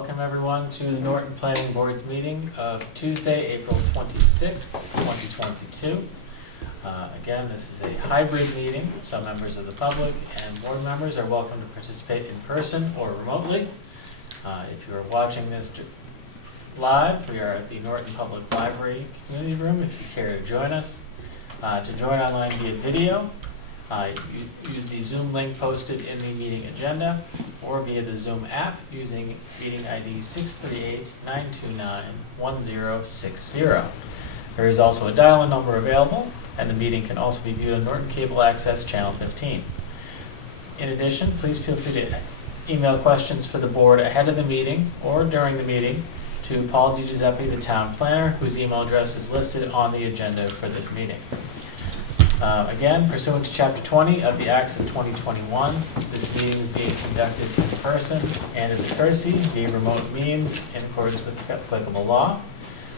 Welcome everyone to the Norton Planning Board's meeting of Tuesday, April 26th, 2022. Again, this is a hybrid meeting, so members of the public and board members are welcome to participate in person or remotely. If you are watching this live, we are at the Norton Public Library Community Room if you care to join us. To join online via video, use the Zoom link posted in the meeting agenda or via the Zoom app using meeting ID 638-929-1060. There is also a dial-in number available, and the meeting can also be viewed on Norton Cable Access Channel 15. In addition, please feel free to email questions for the board ahead of the meeting or during the meeting to Paul DiGiuseppe, the town planner, whose email address is listed on the agenda for this meeting. Again, pursuant to Chapter 20 of the Acts of 2021, this meeting is being conducted in person and as a courtesy via remote means in accordance with applicable law.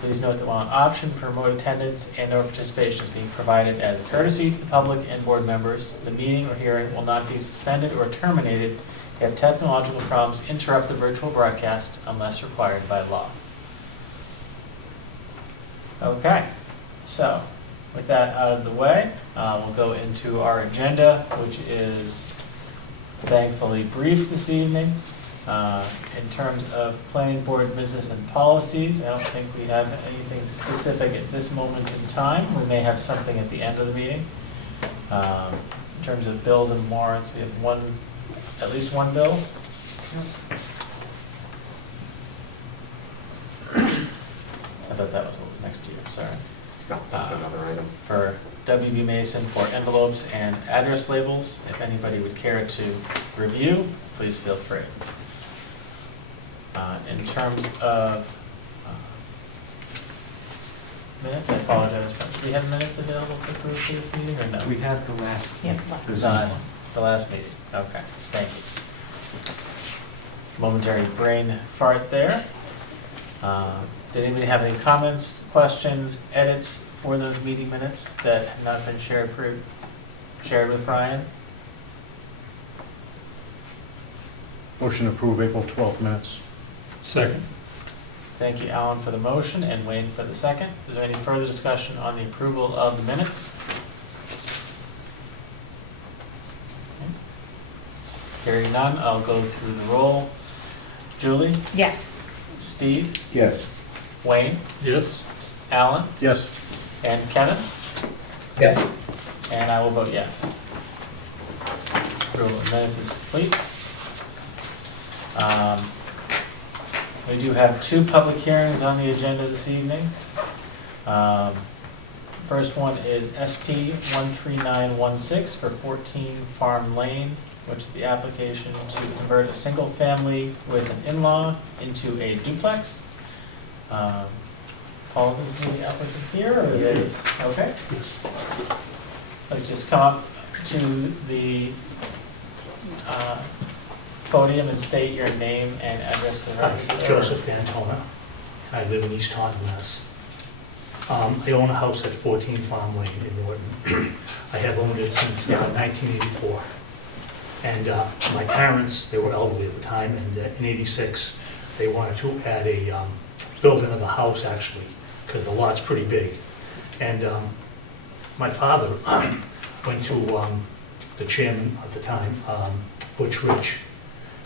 Please note that while an option for remote attendance and/or participation is being provided as a courtesy to the public and board members, the meeting or hearing will not be suspended or terminated if technological problems interrupt the virtual broadcast unless required by law. Okay, so with that out of the way, we'll go into our agenda, which is thankfully brief this evening. In terms of planning board business and policies, I don't think we have anything specific at this moment in time. We may have something at the end of the meeting. In terms of bills and warrants, we have at least one bill. I thought that was what was next to you, sorry. No, that's another item. For WB Mason for envelopes and address labels. If anybody would care to review, please feel free. In terms of minutes, I apologize, but do we have minutes available to approve for this meeting or no? We had the last. Yeah. The last meeting, okay, thank you. Momentary brain fart there. Did anybody have any comments, questions, edits for those meeting minutes that have not been shared with Brian? Motion to approve April 12th minutes. Second. Thank you, Alan, for the motion and Wayne for the second. Is there any further discussion on the approval of the minutes? Hearing none, I'll go through the roll. Julie? Yes. Steve? Yes. Wayne? Yes. Alan? Yes. And Kevin? Yes. And I will vote yes. Approval of minutes is complete. We do have two public hearings on the agenda this evening. First one is SP 13916 for 14 Farm Lane, which is the application to convert a single family with an in-law into a duplex. Paul is the applicant here, or is, okay? Let's just come up to the podium and state your name and address for the Hi, record. Joseph D'Antona, and I live in East Taunton, Mass. I own a house at 14 Farm Lane in Norton. I have owned it since 1984. And my parents, they were elderly at the time, and in '86, they wanted to add build another house actually, because the lot's pretty big. And my father went to the chairman at the time, Butch Rich,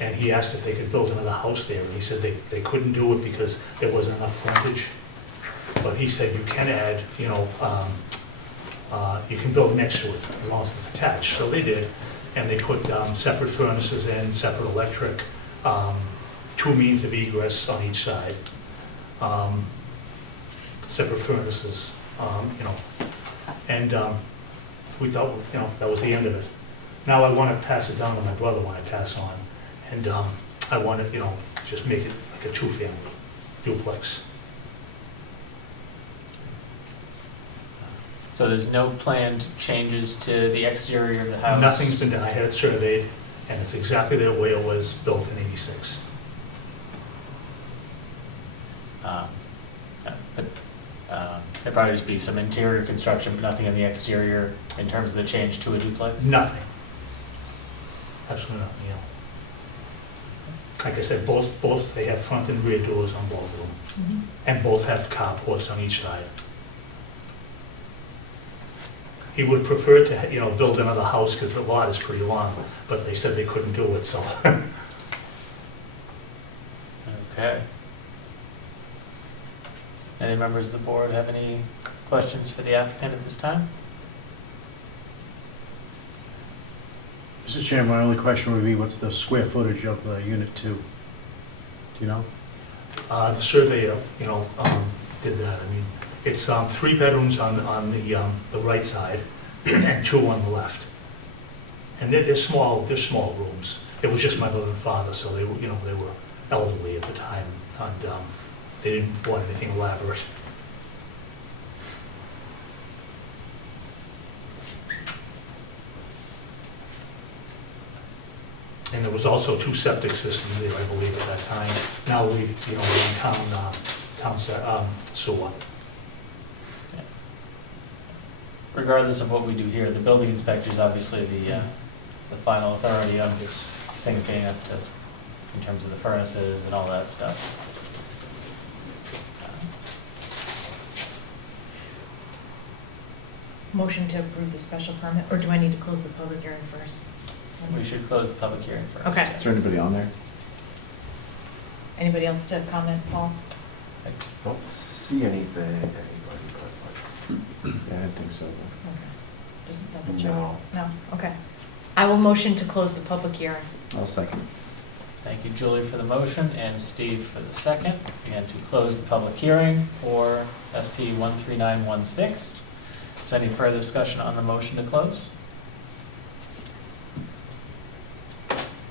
and he asked if they could build another house there, and he said they couldn't do it because there wasn't enough frontage. But he said you can add, you can build next to it as long as it's attached. So they did, and they put separate furnaces in, separate electric, two means of egress on each side, separate furnaces, and we thought, that was the end of it. Now I want to pass it down to my brother when I pass on, and I want to, just make it like a two-family duplex. So there's no planned changes to the exterior of the house? Nothing's been done. I had it surveyed, and it's exactly the way it was built in '86. But there'd probably just be some interior construction, but nothing in the exterior in terms of the change to a duplex? Nothing. Absolutely nothing, Like I said, both, they have front and rear doors on both of them, Mhm. and both have carports on each side. He would prefer to, build another house because the lot is pretty long, but they said they couldn't do it, so. Okay. Any members of the board have any questions for the applicant at this time? Mr. Chairman, my only question would be, what's the square footage of Unit 2? Do you know? The surveyor, did that. I mean, it's 3 bedrooms on the right side and 2 on the left. And they're small rooms. It was just my mother and father, so they were elderly at the time, and they didn't want anything elaborate. And there was also 2 septic systems there, I believe, at that time. Now we're in town sewer. Regardless of what we do here, the building inspector is obviously the final authority on Yes. things being up to, in terms of the furnaces and all that stuff. Motion to approve the special permit, or do I need to close the public hearing first? We should close the public hearing first. Okay. Is there anybody on there? Anybody else to comment, Paul? I don't see anything, anybody, but let's, Yeah, I didn't think so. Okay. Just double check. No. No, okay. I will motion to close the public hearing. I'll second. Thank you, Julie, for the motion, and Steve for the second. Again, to close the public hearing for SP 13916. Is there any further discussion on the motion to close?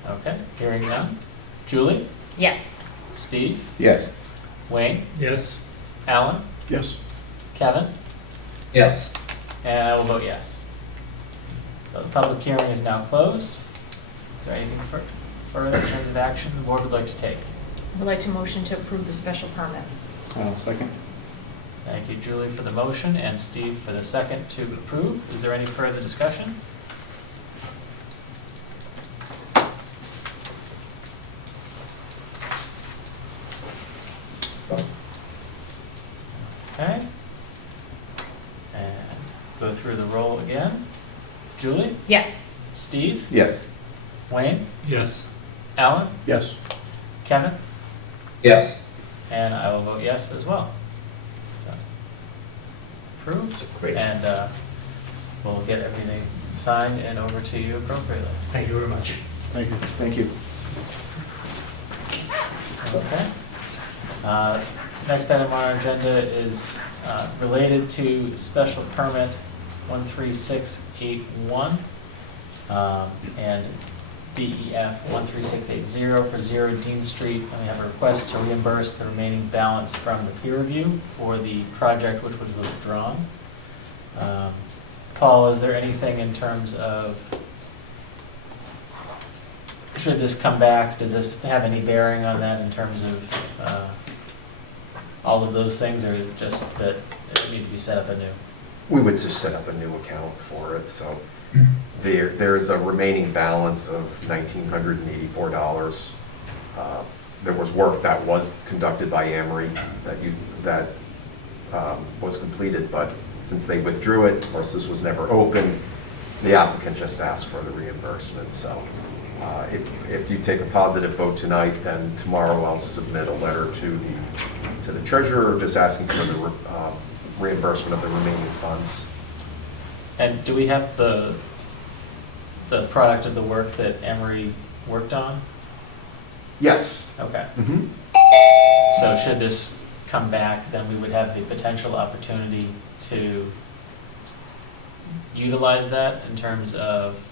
Okay, hearing none. Julie? Yes. Steve? Yes. Wayne? Yes. Alan? Yes. Kevin? yes. And I will vote yes. So the public hearing is now closed. Is there anything further in terms of action the board would like to take? I would like to motion to approve the special permit. I'll second. Thank you, Julie, for the motion, and Steve for the second to approve. Is there any further discussion? Okay. And go through the roll again. Julie? Yes. Steve? Yes. Wayne? Yes. Alan? Yes. Kevin? Yes. And I will vote yes as well. So, approved. Great. And we'll get everything signed and over to you appropriately. Thank you very much. Thank you. Thank you. Okay. Next item on our agenda is related to special permit 13681 and DEF 13680 for 0 Dean Street. And we have a request to reimburse the remaining balance from the peer review for the project which was withdrawn. Paul, is there anything in terms of, should this come back, does this have any bearing on that in terms of all of those things, or is it just that it need to be set up anew? We would just set up a new account for it, so there's a remaining balance of $1,984. There was work that was conducted by Amory that was completed, but since they withdrew it, of course, this was never opened, the applicant just asked for the reimbursement. So if you take a positive vote tonight, then tomorrow I'll submit a letter to the treasurer just asking for the reimbursement of the remaining funds. And do we have the product of the work that Emery worked on? Yes. Okay. Mm-hmm. So should this come back, then we would have the potential opportunity to utilize that in terms of,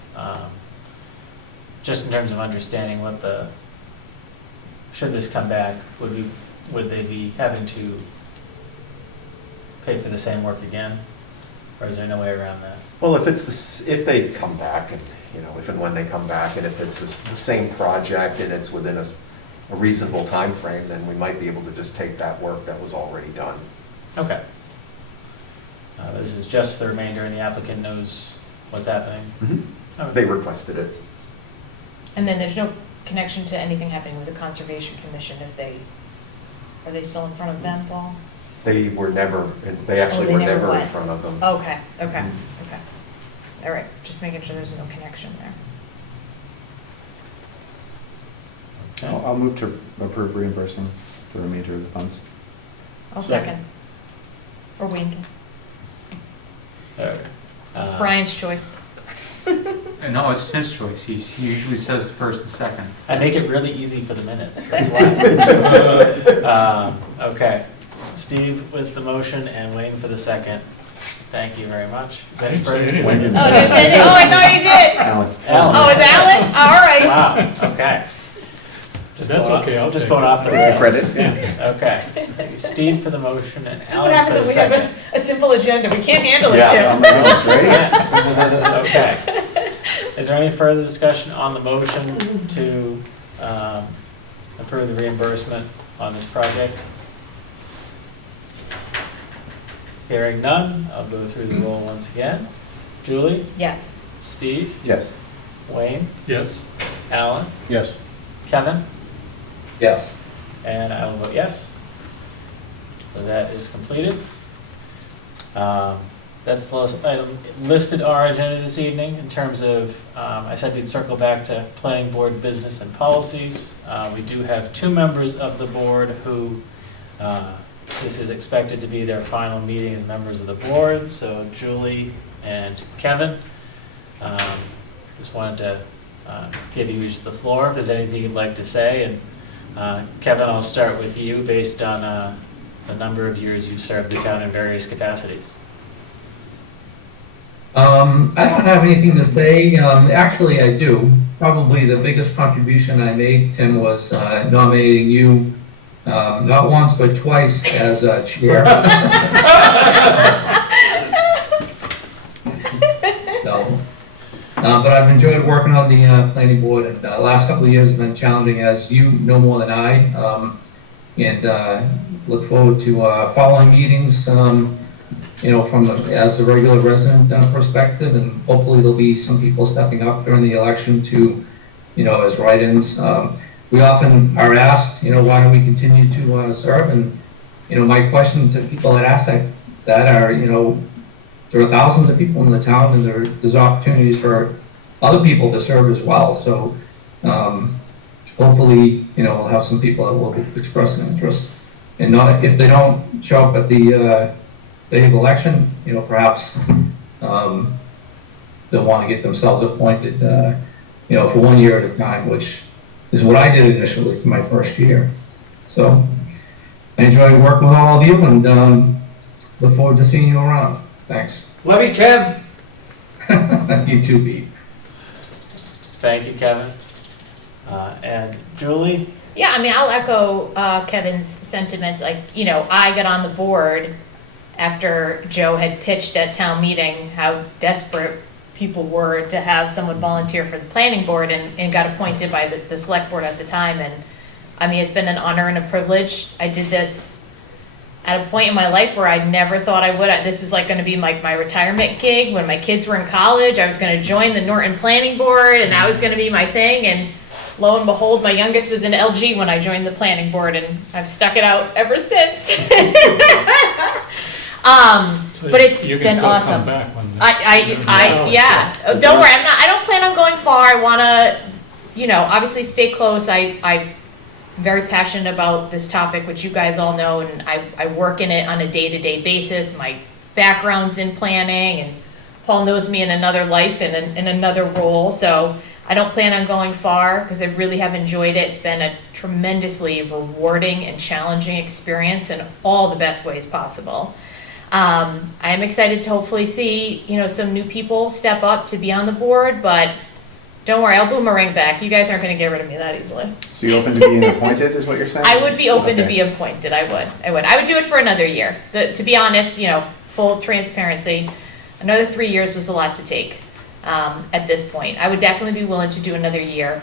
just in terms of understanding what the, should this come back, would they be having to pay for the same work again? Or is there no way around that? Well, if they come back, and if and when they come back, and if it's the same project and it's within a reasonable time frame, then we might be able to just take that work that was already done. Okay. This is just for the remainder, and the applicant knows what's happening? Okay. They requested it. And then there's no connection to anything happening with the Conservation Commission are they still in front of them, Paul? They were never, they actually they were never never in went. front of them. Okay, okay, Mhm. okay. All right, just making sure there's no connection there. I'll move to approve reimbursing the remainder of the funds. I'll Second. second. Or Wayne can. All right. Brian's choice. No, it's Tim's choice. He usually says first and second. I make it really easy for the minutes, that's why. Okay, Steve with the motion and Wayne for the second. Thank you very much. Is there any further? anything. Wayne didn't Oh, say did anything. I thought you did. Alan. Alan. Oh, it's Alan? All right. Wow, okay. Just That's going off- okay, I'll Just take going it. off the Take the rails. credit. Okay, Steve for the motion and This is what Alan for the happens when we second. have a simple agenda. We can't handle it, Yeah, Tim. That's right. Okay. Is there any further discussion on the motion to approve the reimbursement on this project? Hearing none, I'll go through the roll once again. Julie, Yes. Steve, Yes. Wayne, Yes. Alan, Yes. Kevin, Yes. and I will vote yes. So that is completed. That's the last item listed on our agenda this evening in terms of, I said we'd circle back to planning board business and policies. We do have 2 members of the board who, this is expected to be their final meeting as members of the board, so Julie and Kevin. Just wanted to give you each the floor if there's anything you'd like to say. And Kevin, I'll start with you based on the number of years you've served the town in various capacities. I don't have anything to say. Actually, I do. Probably the biggest contribution I made, Tim, was nominating you, not once, but twice as chair. So, but I've enjoyed working on the planning board, and the last couple of years have been challenging, as you know more than I. And look forward to following meetings, from as a regular resident perspective, and hopefully there'll be some people stepping up during the election to, as write-ins. We often are asked, why do we continue to serve? And, my question to people that ask that are, there are thousands of people in the town, and there's opportunities for other people to serve as well. So hopefully, we'll have some people that will express an interest. And not, if they don't show up at the day of election, perhaps they'll want to get themselves appointed, for 1 year at a time, which is what I did initially for my first year. So I enjoyed working with all of you, and look forward to seeing you around. Thanks. Love you, Kev. You too, Pete. Thank you, Kevin. And Julie? Yeah, I mean, I'll echo Kevin's sentiments. Like, I got on the board after Joe had pitched at town meeting how desperate people were to have someone volunteer for the planning board, and got appointed by the select board at the time. And I mean, it's been an honor and a privilege. I did this at a point in my life where I never thought I would. This was like going to be my retirement gig when my kids were in college. I was going to join the Norton Planning Board, and that was going to be my thing. And lo and behold, my youngest was in LG when I joined the planning board, and I've stuck it out ever since. But it's been awesome. Yeah. Oh, don't worry. I don't plan on going far. I want to, obviously stay close. I'm very passionate about this topic, which you guys all know, and I work in it on a day-to-day basis. My background's in planning, and Paul knows me in another life and in another role. So I don't plan on going far because I really have enjoyed it. It's been a tremendously rewarding and challenging experience in all the best ways possible. I am excited to hopefully see, some new people step up to be on the board, but don't worry, I'll boomerang back. You guys aren't going to get rid of me that easily. So you're open to being appointed, is what you're saying? I would be open to Okay. be appointed. I would do it for another year. To be honest, full transparency, another 3 years was a lot to take at this point. I would definitely be willing to do another year.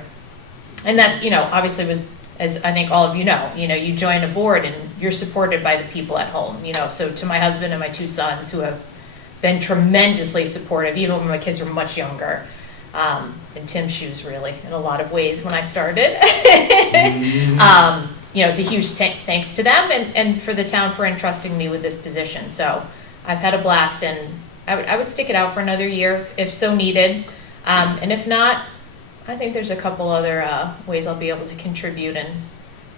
And that's, obviously as I think all of you know, you join a board and you're supported by the people at home, so to my husband and my 2 sons who have been tremendously supportive, even when my kids were much younger. in Tim's shoes, really, in a lot of ways when I started. You know, it's a huge thanks to them and for the town for entrusting me with this position. So I've had a blast, and I would stick it out for another year if so needed. And if not, I think there's a couple other ways I'll be able to contribute and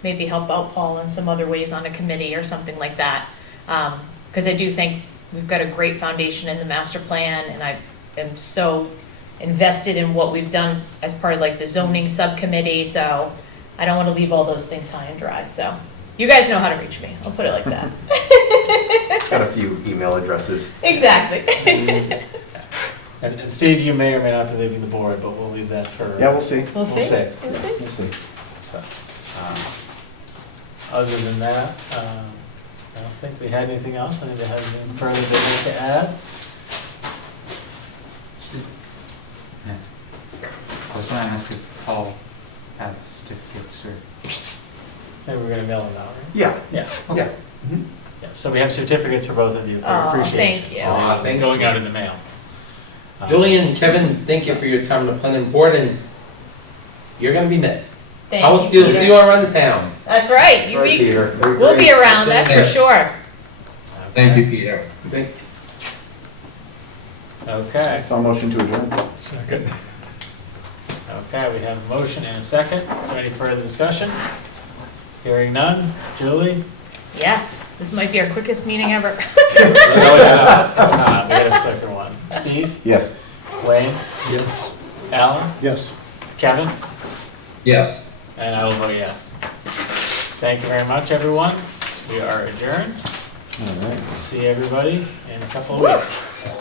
maybe help out Paul in some other ways on a committee or something like that. Because I do think we've got a great foundation in the master plan, and I am so invested in what we've done as part of like the zoning subcommittee, so I don't want to leave all those things high and dry. So you guys know how to reach me. I'll put it like that. Got a few email addresses. Exactly. And Steve, you may or may not be leaving the board, but we'll leave that for. Yeah, we'll see. We'll see. see. We'll see. We'll see. So, other than that, I don't think we had anything else. Anybody have anything further they'd like to add? I was going to ask if Paul had certificates or... Maybe we're gonna mail them out, right? Yeah, Yeah. yeah. Mhm. Yeah, so we have certificates for both of you for your Oh, appreciation. thank you. So Aw, they're thank going you. out in the mail. Julian, Kevin, thank you for your time on the planning board, and you're gonna be missed. Thank I will you, still Peter. see you around the town. That's right. That's right, Peter. We'll be around, that's for Yeah. sure. Thank you, Peter. Thank Okay. So I'll motion to adjourn. Second. Okay, we have a motion and a second. Is there any further discussion? Hearing none. Julie? Yes, this might be our quickest meeting ever. No, it's not. It's not. We got a quicker one. Steve? Yes. Wayne? Yes. Alan? Yes. Kevin? Yes. And I will vote yes. Thank you very much, everyone. We are adjourned. All right. See everybody in a couple of weeks.